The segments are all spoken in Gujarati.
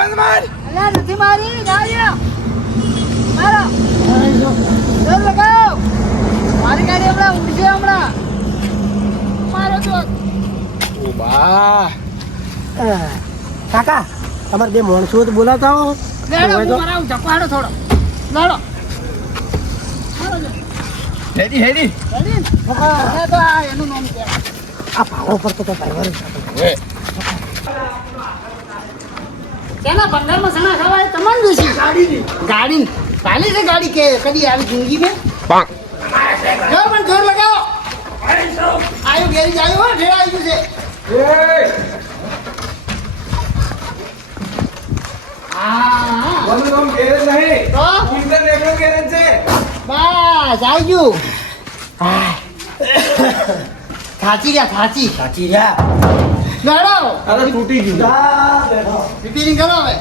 મત માર. અલ્યા નથી મારી ગાડીઓ મારો જોર લગાવ મારી ગાડી હમણાં ઉડશે હમણાં મારો તો ઓ બા કાકા તમારે બે માણસો તો બોલાવતા હો લેડો હું મરાવું ચપાડો થોડો લેડો હેડી હેડી રેડી હા તો આ એનું નામ છે આ ભાવો પર તો ડ્રાઈવર ઓએ કેના બંગાળમાં સણા ખાવાય તમારે દોશી ગાડી ચાલી છે ગાડી કે કદી આવી જિંદગી में પાંક જો પણ જોર લગાવો આયો ગેરી આયો હો ઢેર આવી ગયું છે હા બોલું નામ ગેરેજ નહીં તો ઇન્ટરનેશનલ ગેરેજ છે. બસ આવી ગયું થાચી ગયા થાચી સાચી રહ્યા લડો અરે તૂટી ગયું. રિપેરિંગ કરો હવે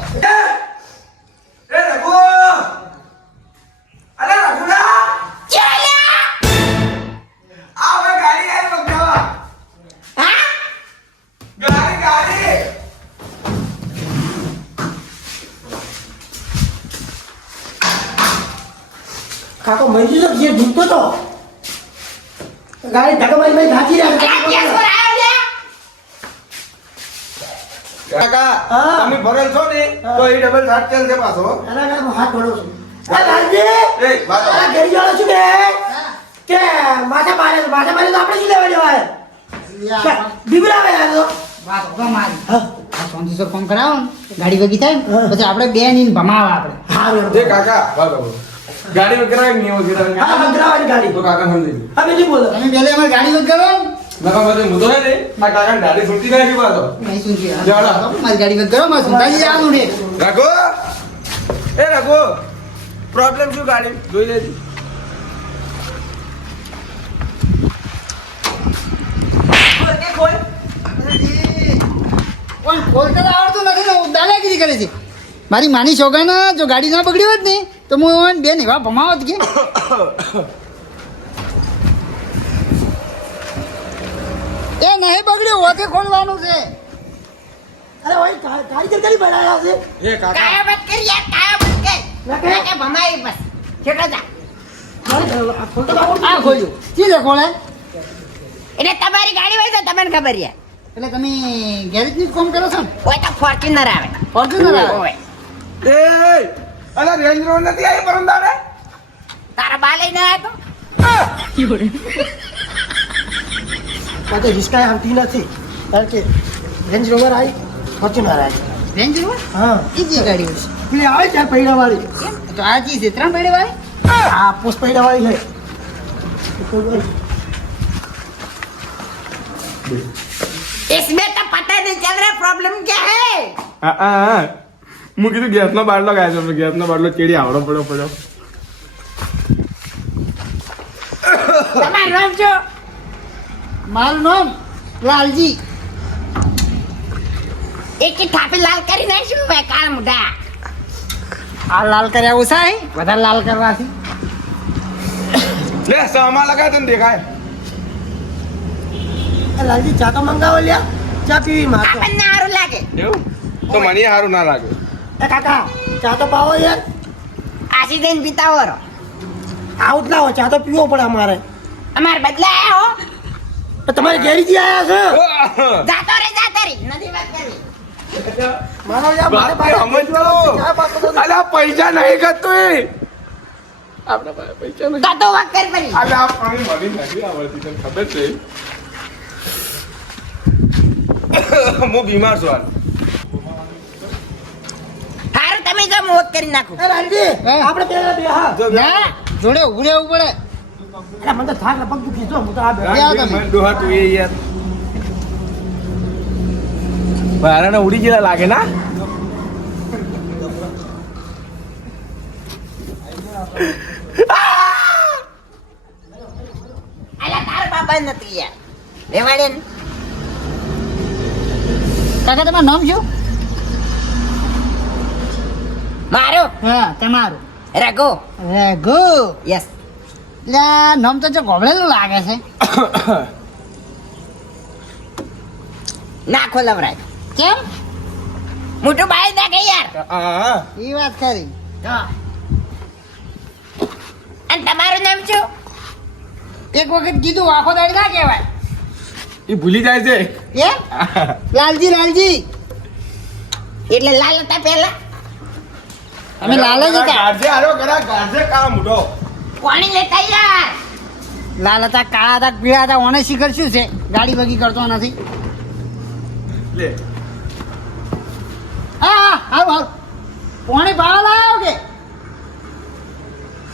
એ રઘુ અરે રઘુડા આ ભાઈ ગાડી આઈ બગાવા હા ગાડી કાકો મંજુ તો જે ઢૂંઢતો તો ગાડી ધક્કા મારી સાચી રહ્યા કાકા હા. તમે ભરેલ છો ને તો એ ડબલ થાક ચાલશે પાછો. એના કારણે હું હાથ ધોડું છું લાલજી એ વાતો આ ઘેરી જાણો છું કે માથે મારે તો આપણે શું લેવા જવાય બીબરાવે યાર તો વાત તો મારી હા આ કોન્ડિસર ફોન કરાવો ને ગાડી વગી થાય ને હા. પછી આપણે બે નીન ભમાવા આપણે હારું જે કાકા વાતો ગાડી વગેરે નહીં હોય ગીરા હા ભદ્રાવાની ગાડી તો કાકા સમજી લે. હવે નહીં બોલો તમે પહેલે અમારી ગાડી વગ કરો નકા બધે મુદો હે ને આ કાકા ગાડી છૂટી નાખી પાછો. નહીં સુનજી જાડા. મારી ગાડી વગ કરો મારે સુનતાજી જવાનું છે રઘુ એ રઘુ પ્રોબ્લેમ શું ગાડી જોઈ લેતી પણ ખોલતા તો આવડતું નથી ને હું દાદાગીરી કરે છે મારી માની છોકરાને જો ગાડી ના પકડી હોત ને તો હું બેન એવા ભમાવત કે એ નહીં બગડ્યું હોતે ખોલવાનું છે અરે ભાઈ ગાડી જલ્દી બનાવ્યા છે એ કાકા કાયા મત કર યાર કાયા મત કર ના કે કે ભમાઈ બસ છેટો જા આ ખોલતો તો આવડતું આ ખોલ્યું ચીજે ખોલે એટલે તમારી ગાડી હોય તો તમને ખબર છે એટલે તમે ગેરેજની જ કામ કરો છો ને હોય તો ફોર્ચ્યુનર આવે ફોર્ચ્યુનર આવે હોય એ અલા રેન્જ રોવર નથી આવી પરમદાડે તારા બા લઈને આવ્યો માટે રિસ્કા આવતી નથી કારણ કે રેન્જ રોવર આવી ફોર્ચ્યુનર આવી રેન્જ રોવર હા એ જે ગાડી હોય પેલી આવે ચાર પૈડા વાળી કેમ તો આ ચીજ છે 3 પેડે વાળી આ પોસ્ટ પૈડા વાળી છે इसमें तो पता नहीं चल रहा प्रॉब्लम क्या है હા હું કીધું ગેસનો બાટલો ગાય છે ગેસનો બાટલો ચેડી આવડો પડ્યો તમારું નામ શું મારું નામ લાલજી એક की થાપી લાલ કરી નાખ્યું હોય કાળ મુઢા આ લાલ કર્યા ઓછા હે વધારે લાલ કરવાથી લે સામા લગાય તને દેખાય લાલજી ચા તો મંગાવો લ્યા ચા પીવી માં તો આપણને સારું લાગે એવું તો મને સારું ના લાગે એ કાકા ચા તો પાવો યાર આસી દઈને પીતાવો રહો આઉટ લાવો ચા તો પીવો પડે અમારે અમારે બદલે આયા હો તો તમારે ઘેરીથી આયા છે જાતો રે નથી વાત કરવી મારો યાર મારે વાત સમજતો ચા પાતો તો અલા પૈસા નહીં કરતો એ આપણા પાસે પૈસા નહીં તો વાત કર પડી અલા આ પાણી મળી નથી આવડતી તને ખબર છે હું બીમાર છું હાલ. હારું તમે જો મોત કરી નાખો એ લાલજી હા. આપણે બે બે હા જો ના જોડે ઉભું રહેવું પડે અરે મને તો થાક ને પગ દુખી જો હું તો આ બે ક્યાં તમે? મને ડોહા તું એ યાર ભારાને ઉડી ગયેલા લાગે ના અલા તારા બાપા નથી યાર રેવાડે ને કાકા તમારું નામ શું મારું હા તમારું રઘુ રઘુ યસ એટલે આ નામ તો જો ગોબળેલું લાગે છે ના ખોલવરાય કેમ મોટું બાળી નાખે યાર હા એ વાત ખરી. હા. અને તમારું નામ શું? એક વખત કીધું આખો દાડી ના કહેવાય. એ ભૂલી જાય છે એમ? લાલજી લાલજી એટલે લાલ હતા પહેલા અમે લાલ જ હતા. ગાજે આરો ગરા ગાજે કામ ઉઠો કોની લેતા યાર લાલ હતા, કાળા હતા, પીળા હતા. ઓને શિખર શું છે? ગાડી બગી કરતો નથી. લે હા હાલ હાલ. પોણી પાવા લાવ્યો કે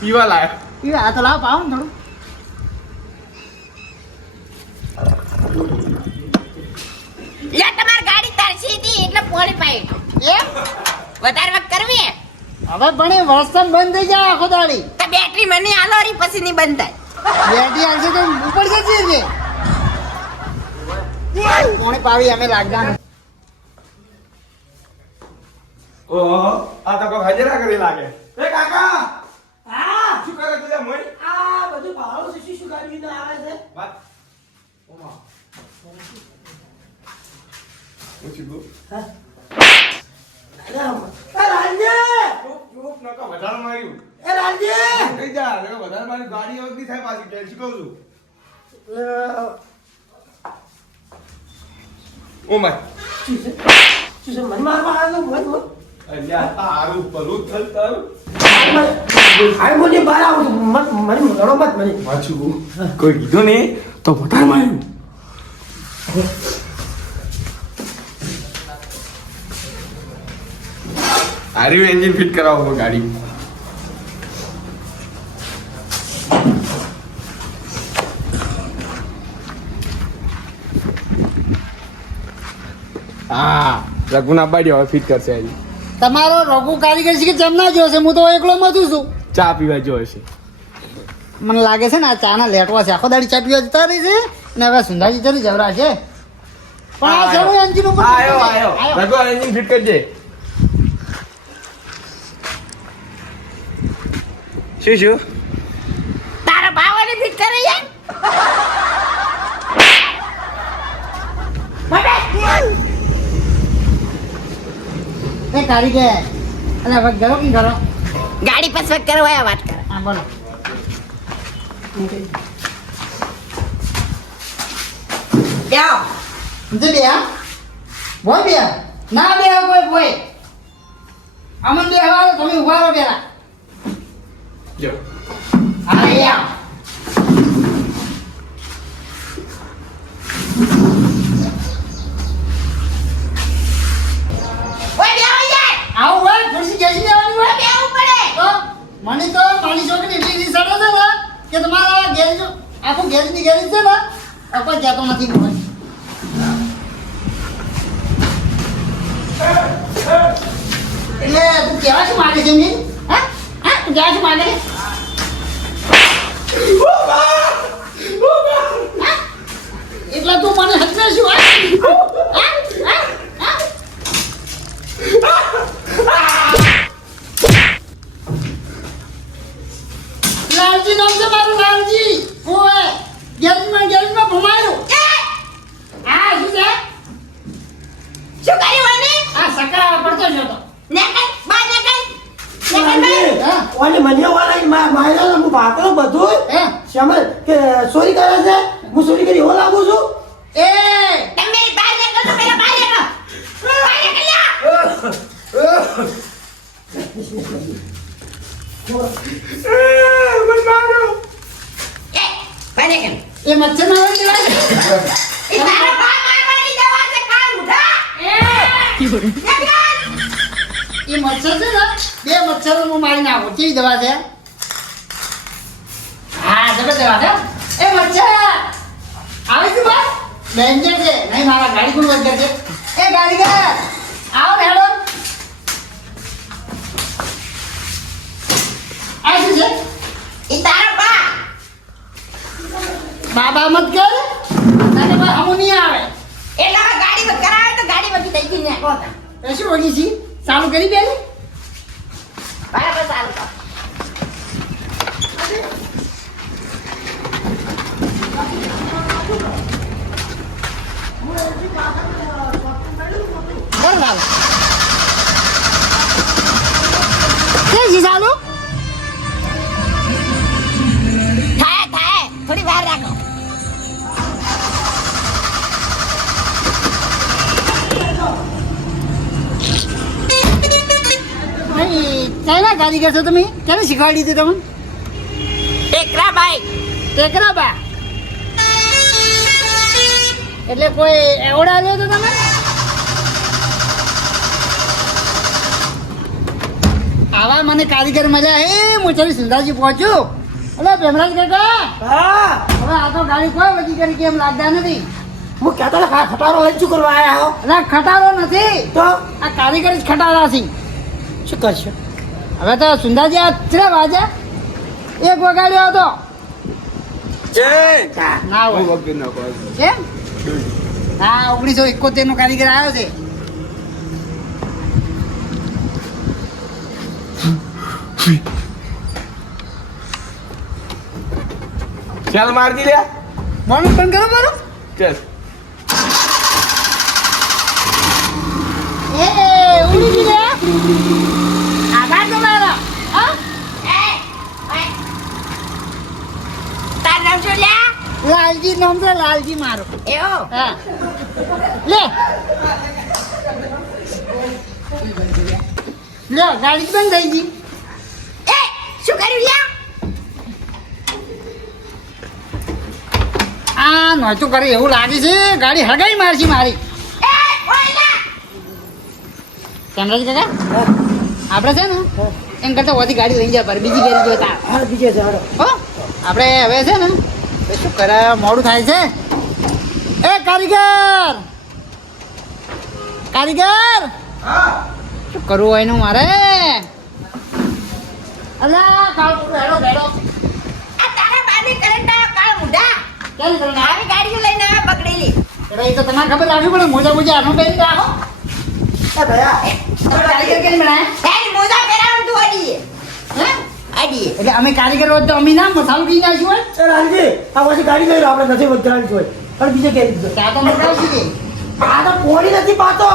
પીવા લાયા પીવા? હા તો લાવ, પાવ ને થોડું. લે તમાર ગાડી તરસી હતી એટલે પોણી પાઈ એમ? વધારે વખત કરવી હવે પણ એ વરસાદ બંધ થઈ જાય આખો દાડી. તો બેટરી મને આલો રી પછી ની બંધ થાય બેટી આવશે તો ઉપર જતી છે. પોણી પાવી અમે લાગતા નથી. ઓહો આ તો કોઈ હાજરા કરી લાગે એ કાકા હા શું કરે તું મોય આ બધું ભાડું છે શું ગાડી તો આવે છે વાત ઓમા પૂછી ગો અરે રાજ્ય ચૂપ નકો વધારે માર્યું એ રાજ્ય કઈ જા રે વધારે મારી ગાડી આવતી થાય પાછી કે શીખવું છું ઓ માય શું છે મન મારવા આવ્યો મન અલ્યા તારું ભલું થલ તારું આઈ મોની બહાર આવું મને લડો મત મને પાછું કોઈ કીધું ને તો વધારે માર્યું આર્યું એન્જિન ફિટ કરાવો ગાડી હા રઘુના બાડી હવે ફિટ કરશે હજી તમારો રઘુ કારીગર છે કે જમના જો છે? હું તો એકલો મધું છું. ચા પીવા જો હશે મને લાગે છે ને આ ચા ના લેટવા છે. આખો દાડી ચા પીવા જતા રહી છે ને હવે સુંધાજી ચલી જવરા છે. પણ આ છે એન્જિન ઉપર આયો આયો રઘુ એન્જિન ફિટ કરજે શું તારા ભાવાને ફિટ કરે યાર એ કારીગર અલે હવે ગયો કે કરો? ગાડી પછી કરવા વાત કરે હા બોલો. જાઓ જે બે બોય બે ના બે કોઈ બોય અમન બે હવા તમે ઉભા રહો પેલા. જો હા યા ઓય બેહો યાર આવું હોય ખુરશી કેસી લેવાની હોય બેહવું પડે તો મને તો મારી છોકરી એટલી રીસ આવે છે ને કે તમારા ગેરેજ આખું ગેરેજની ગેરેજ છે ને કોઈ કહેતો નથી મને. એટલે તું કહેવા શું માંગે છે એમની? હા હા તું કહેવા શું માંગે છે? હા? એટલે તું મને હસવે શું હા? હા? હા? હા? લાલજી નામ છે મારું, લાલજી. ઓય ગેરેજમાં ભમાયું. હા શું છે? શું કર્યું મને આ સકરા પડતો જ હતો. નેકલ બા નેકલ નેકલ રાજ્ય હા. ઓને મને વાળા માર્યો હું ભાગલો બધું હે શ્યામલ કે ચોરી કરે છે હું ચોરી કરી એવો લાગુ છું એ તમે બહાર નેકલ તો પેલા બહાર નેકલ બહાર નેકલ મન મારો એ બહાર નેકલ એ મચ્છર ના હોય દેવાય. એ તારા બા મારવાની દવા છે કાલ ઉઠા નેકલ એ મચ્છર છે ને બે મચ્છરો હું મારી નાખું. કેવી દવા છે? હા જબર દવા છે. એ મચ્છર આવે છે બસ ડેન્જર છે નહીં મારા ગાડી કોણ વગર છે. એ ગાડીગર આવો મેડમ. આ શું છે? એ તારા બા બાબા મત કર તારે બા હમું નહીં આવે. એટલે હવે ગાડી માં કરાવે તો ગાડી માંથી થઈ ગઈ નેકો એ શું વગી છી ચાલુ કરી દે. બરાબર ચાલુ કર બરાબર છે ચાલુ થાય થોડી વાર રાખો. ક્યાંના કારીગર છો તમે? ક્યારે શીખવાડી હતી તમે? ટેકરાબાઈ. ટેકરાબા એટલે કોઈ એવોર્ડ આવ્યો હતો તમે? આવા મને કારીગર મળ્યા હે મોચારી સુંદાજી પહોંચ્યું. અલે ભેમરાજ કાકા હા હવે આ તો ગાડી કોઈ વધી કરી કેમ લાગતા નથી. હું કહેતો હતો ખટારો લઈને શું કરવા આયા હો અરે ખટારો નથી તો આ કારીગર જ ખટારા છે. શું કરશો હવે તો સુંદાજી આ કેટલા વાગ્યા? 1 વગાડ્યો હતો ના હોય વખત નાખો કેમ? હા 1971 નો કારીગર આવ્યો છે. ચાલ માર દી લ્યા બોનસ બંધ કરો મારું. ચાલ એ ઉડી ગઈ લે આભાર તમારો. હા તાર નામ શું લ્યા? લાલજી નામ છે લાલજી મારું. એવો હા લે લે ગાડી બંધ થઈ ગઈ. એ શું કર્યું લ્યા? આ નહોતું કરે એવું લાગે છે ગાડી હગાઈ મારશે મારી. એ ઓયલા ચંદ્રજ કાકા આપણે છે ને એમ કરતા વધી ગાડી લઈ જાય પર બીજી ગાડી જોતા હા બીજે છે હાલો હો આપણે હવે છે ને એ શું કરે મોડું થાય છે. એ કારીગર કારીગર શું કરવું હોય એનું મારે? અલા કાળ બેડો બેડો આ તારા બાને કરંટ આવ્યો કાળ મુઢા. ચાલ કરો ના આવી ગાડીઓ લઈને આવ્યો બગડેલી. એ તો તમારે ખબર રાખવી પડે મોજા મોજા આનો પહેરી રાખો. એ ભયા તમે કારીગર કેમ બનાયા? એની મોજા પહેરાવાનું તું અડીએ. હે અડીએ. એટલે અમે કારીગર હોય તો અમે ના મસાલો પી નાખ્યું હોય એ રાનજી આ પછી ગાડી લઈ લો આપણે નથી વધારાની જોઈ પણ બીજે કે ત્યાં તો મસાલો છે આ તો પોણી નથી પાતો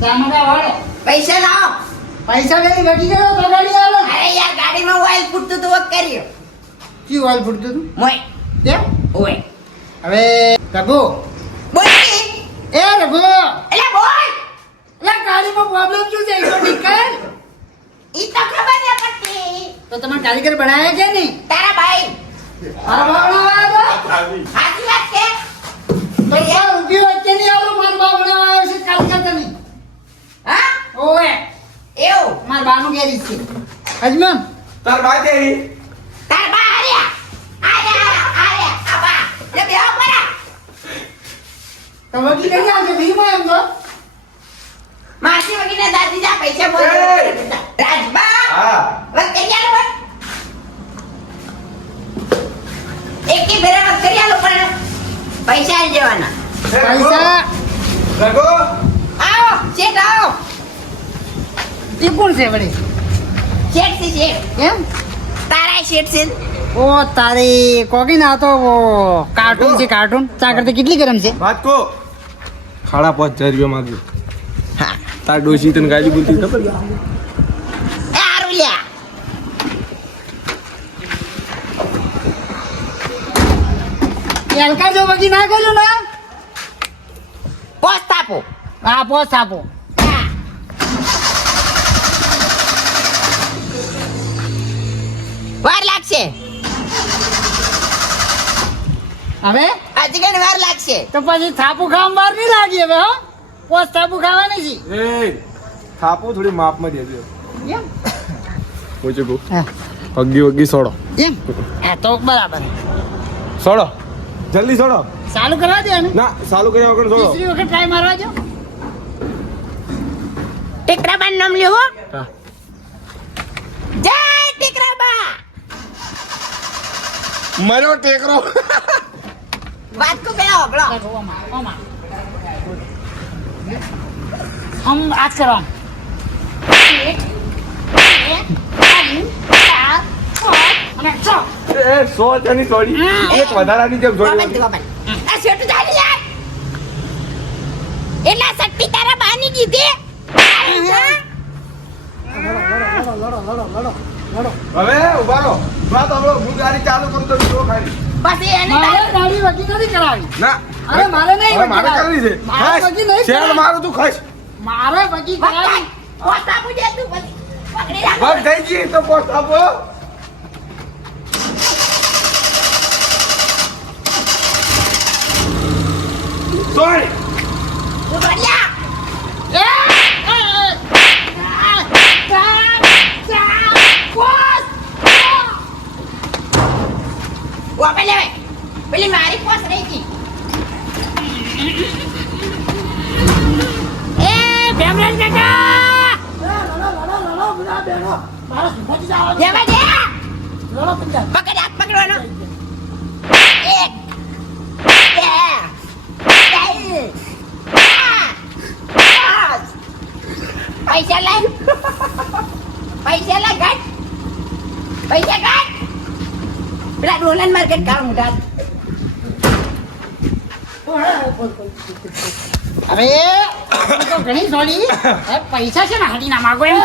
ત્યાં મંગા વાળો પૈસા લાવો. પૈસા લઈ વેટી ગયો તો ગાડી આવે. અરે યાર ગાડીમાં ઓઇલ ફૂટતું તું વખ કર્યો. ક્યું વાલ ફૂટતું હતું મોય કેમ? ઓય હવે રઘુ બોલી એ રઘુ એટલે બોલ. એટલે ગાડીમાં પ્રોબ્લેમ શું છે એટલો ઠીક કર. ઈ તો ખબર ન પડતી. તો તમે કારીગર બનાયા કે નહીં? તારા ભાઈ મારા બાવણા આવ્યા સાચી વાત છે. તો યાર રૂપિયો વચ્ચે નહીં આવો મારા બાવણા આવ્યો છે કારીગર તમે. હા ઓએ એવું મારા બાનું ગેરેજ છે અજમન તાર બા કેવી તાર બા આર્યા આબા લે બેહો પરા. તો વકી નહીં આવશે ભીમાં એમ તો માસી વગીને દાદી જા પૈસા બોલ. એ! રાજબા હા વખ કરી આલો વખ. એકી ફેરા વખ કરી આલો પણ પૈસા આલી દેવાના. પૈસા રઘુ આવો શેઠ આવો. એ કોણ છે વળી શેઠ છે શેઠ. એમ તારા શેઠ છે. ઓ તારી કોકી ના તો કાર્ટૂન છે કાર્ટૂન ચા કરતા કેટલી ગરમ છે? વાત કો 5,500 રૂપિયા માંગ્યું હા તાર ડોશી તને ગાડી બોલતી ખબર એ હારું લ્યા. એલકા જો વગી ના કર્યું ને પોસ્ટ આપો. હા પોસ આપો. હા. વાર લાગશે હવે હજી ઘણી વાર લાગશે. તો પછી થાપુ ખાવા બાર નહીં લાગી હવે હો પોસ થાપુ ખાવાની છે એ થાપો થોડી માપમાં દેજો એમ પૂછું કહું હા, અગી વગી સોડો એમ હા તો બરાબર સોડો જલ્દી સોડો ચાલુ કરવા દે ને ના ચાલુ કર્યા વગર સોડો ત્રીસરી વખત ટ્રાય મારવા દો. ટેકરાબાનું નામ લ્યો હો. હા. જય ટેકરાબા. મર્યો ટેકરો વાત કો ગયા હોગળો. ઓમાં, ઓમાં. આમ આજ કરો આમ. એક, ત્રણ, ચાર, પાંચ અને છ. એ 100 જણી સોડી એક વધારાની જેમ ગોબન સોડી ગોબન. આ શેઠ ચાલી યાર. એટલા શક્તિ તારા બાની દીધી. હા? લડો લડો લડો લડો હવે ઉભા રહો વાત સાંભળો હું ગાડી ચાલુ કરું તો જો ખાલી પછી એને મારે ગાડી વધી નથી કરાવી. ના અરે મારે નહીં હવે મારે વધી કરવી છે મારે વધી નહીં શેર કરાવી. મારું તું ખાઈશ મારે વધી કરાવી. પોસ્ટ આપું દે તું પછી પકડી રાખ. બસ થઈ ગઈ તો પોસ્ટ આપો સોરી તું ભર્યા. એ, એ, ઓ પેલે પેલી મારી પોસ્ટ રહી ગઈ. એ ભેમરાજ કાકા દેવા દે. પકડ હાથ પકડવાનો. એક બે ત્રણ ચાર પાંચ. પૈસા લાય પૈસા લાય કાઢ પૈસા કાઢ. પેલા ડોલન માર્કેટ કાળ મોટા. અરે આ તો ઘણી સોડી. એ પૈસા છે ને હાટી ના માગો એમ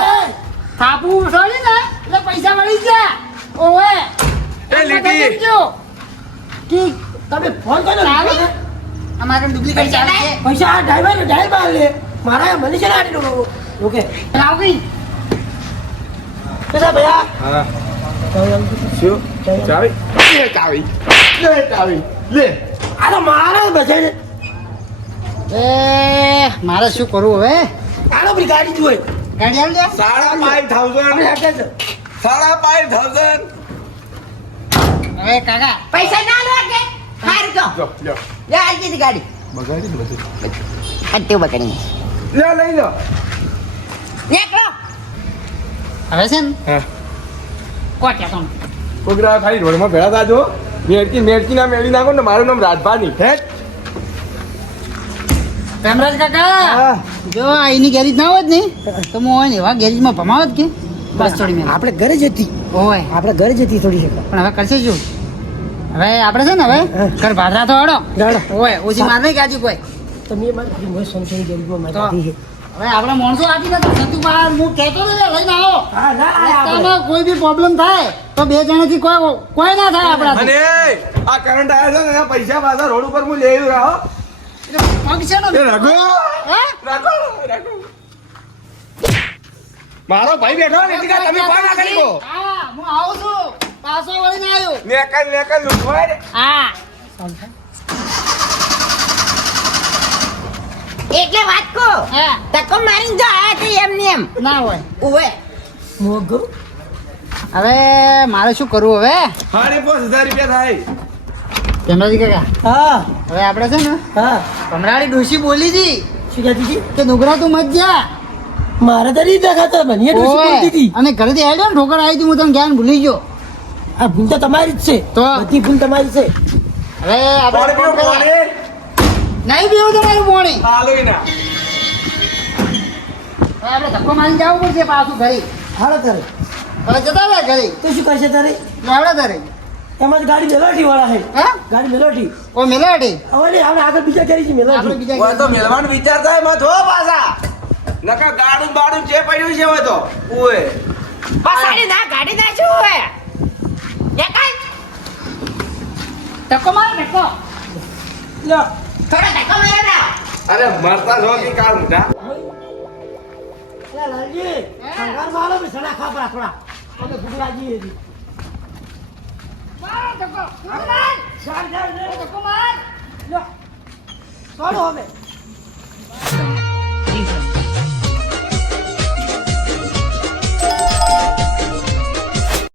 થાપુ સોડી ને એટલે પૈસા મળી ગયા. ઓવે એ લીટી. ઠીક તમે ફોન કર્યો ચાલે? ને? અમારે ડુપ્લિકેટ ચાલે છે. પૈસા આ ડ્રાઈવર લે મારા મને છે ને આટી ઓકે લાવ ગઈ. કેટલા ભૈયા હા શું ચાવી લે ચાવી લે ચાવી લે આ તો મારા બસે એ મારે શું કરવું હવે? આનો બધી ગાડી જોઈએ ગાડી આવી લે. 5,500 5,500 હવે કાકા પૈસા ના લો કે હાર તો જો લો લે આજી દી ગાડી બગાડી દે બધું હટ્ટે બકડી લે લઈ લો નીકળો. હવે છે ને હા કોટ્યા તો છોકરા ખાલી રોડમાં ભેળા થાજો મેળકી ના મેળવી નાખો ને મારું નામ રાજભાની હેટ રામરાજ કાકા હા જો આ એની ગેરેજ ના હોત ને તો હું હોય ને એવા ગેરેજમાં ભમાવત કે બસ થોડી મેં આપણે ઘરે જતી હોય આપણે ઘરે જતી થોડી શકે પણ હવે કરશે શું? હવે આપણે છે ને હવે ઘર ભાડરા તો હડો ગાડો હોય ઓછી માર નહીં કાજી કોઈ તો મેં મારી મોય સંશય ગરીબમાં તો મારી છે હવે આપણે માણસો આપી દે સતુ બહાર હું કહેતો તો ને લઈને આવો હા ના આપણે રસ્તામાં કોઈ બી પ્રોબ્લેમ થાય તો બે જણાથી કોઈ ના થાય આપણાથી. અને આ કરંટ આવ્યો છે ને એના પૈસા પાછા રોડ ઉપર હું લઈ રહ્યો એટલે પગ છે ને એ રઘુ હે? રાખો રાખો મારો ભાઈ બેઠો ને એટલે તમે કોણ ના કરી કો હા હું આવું છું પાછો વળીને આવ્યો નેકલ લૂંટવાય રે હા એટલે વાત કો હા તકો મારીને જો આયા તે એમ ને એમ ના હોય. ઉવે મોગો હવે મારે શું કરવું હવે? 5,500 રૂપિયા થાય ભેમરાજી કાકા હા હવે આપણે છે ને હા કમરાળી ડોશી બોલી હતી શું કહેતી હતી કે નુગરા તું મત જા. મારે તો નહીં દેખાતો મને ડોસી ઓય. બોલતી હતી અને ઘરેથી આવ્યો ને ઠોકર આવી હતી હું તમને જ્ઞાન ભૂલી ગયો. આ ભૂલ તો તમારી જ છે તો? બધી ભૂલ તમારી છે હવે આપણે કોણ ફોન કોણ કરીએ. નહીં પીવું તમારું પાણી. હાલોય ના હવે આપણે ધક્કો મારીને જવું પડશે પાછું ઘરે. હાલો તારે હવે જતા રહ્યા ઘરે તો શું કરશે તારે આવડે તારે એમાં જ ગાડી મેલોઠી વાળા છે હા ગાડી મેલોઠી ઓ મેલાડી હવે ને આપણે આગળ બીજા કરી છે આપણે મેલોઠી બીજા ઓય તો મેલવાનું વિચાર થાય મત હો પાછા નકા ગાડું બાડું જે પડ્યું છે હવે તો ઓય પસાડી ના ગાડી ના શું હે દેખાય ધક્કો મારો ધક્કો. લો થોડો ધક્કો મારો ના અરે મરતા છો કે કાળ મુઢા અરે લાલજી સંગાર મારો મે સડા ખાપરા થોડા અમે ભૂગરાજી હતી મારો ધક્કો. માર. ચાલ ચાલ ધક્કો માર. લો ચાલો હવે